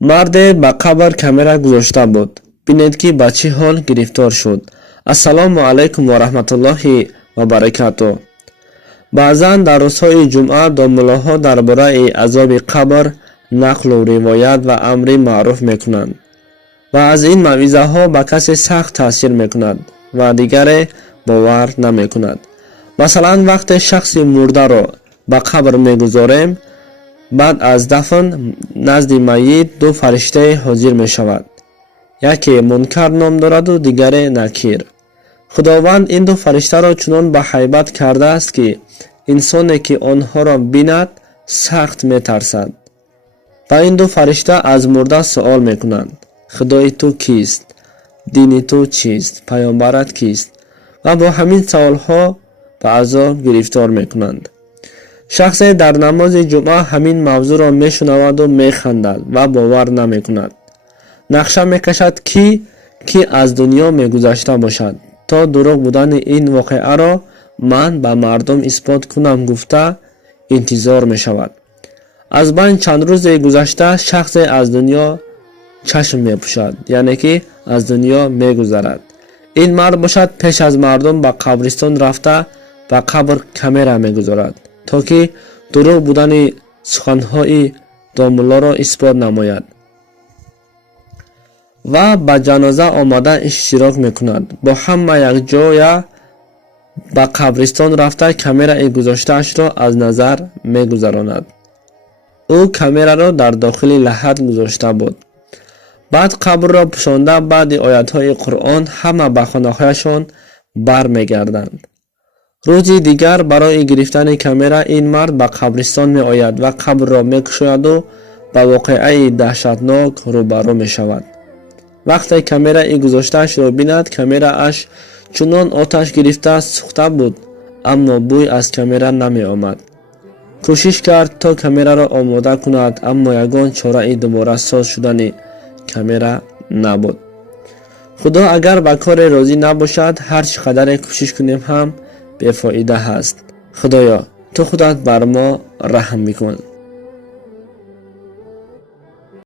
مرد با قبر کامera گذاشته بود. بینید که با چه حال گرفتار شد. السلام علیکم و رحمت الله و برکاته. بعضا در روزهای جمعه داملاها درباره عذاب قبر نقل و روایت و امر معروف میکنند و از این موعظه ها به کسی سخت تاثیر میکند و دیگر باور نمیکند. مثلا وقت شخص مرده را به قبر میگذاریم، بعد از دفن نزد میت دو فرشته حاضر می شود. یکی منکر نام دارد و دیگر نکیر. خداوند این دو فرشته را چنان به هیبت کرده است که انسانی که آنها را بیند سخت می ترسد. و این دو فرشته از مرده سوال می کنند: خدای تو کیست؟ دین تو چیست؟ پیامبرت کیست؟ و با همین سوال ها به عذاب گرفتار می کنند. شخص در نماز جمعه همین موضوع را می شنود و می خندد و باور نمی کند. نقشه می کشد که از دنیا می گذشته باشد تا دروغ بودن این واقعه را من به مردم اثبات کنم گفته انتظار می شود. از بین چند روز گذشته شخص از دنیا چشم می پوشد، یعنی که از دنیا می گذرد. این مرد باشد پیش از مردم به قبرستان رفته و قبر کامera می گذارد تا که دروغ بودن سخنهای داملا را اثبات نماید و به جنازه آمده اشتراک میکند. با همه یک جای به قبرستان رفته کامera گذاشته‌اش را از نظر میگذراند. او کامera را در داخل لحد گذاشته بود. بعد قبر را پوشانده بعد آیات‌های قرآن همه به خانه‌هایشان برمیگردند. روزی دیگر برای گرفتن کامera این مرد به قبرستان می آید و قبر را می کشاید و با واقعه دهشتناک روبرو می شود. وقتی کامera گذاشته‌اش را بیند، کامera اش چنان آتش گرفته سوخته بود، اما بوی از کامera نمی آمد. کوشش کرد تا کامera را آماده کند، اما یگان چاره دوباره ساز شدن کامera نبود. خدا اگر به کار راضی نباشد، هر چقدر کوشش کنیم هم بی‌فایده هست. خدایا تو خودت بر ما رحم میکن.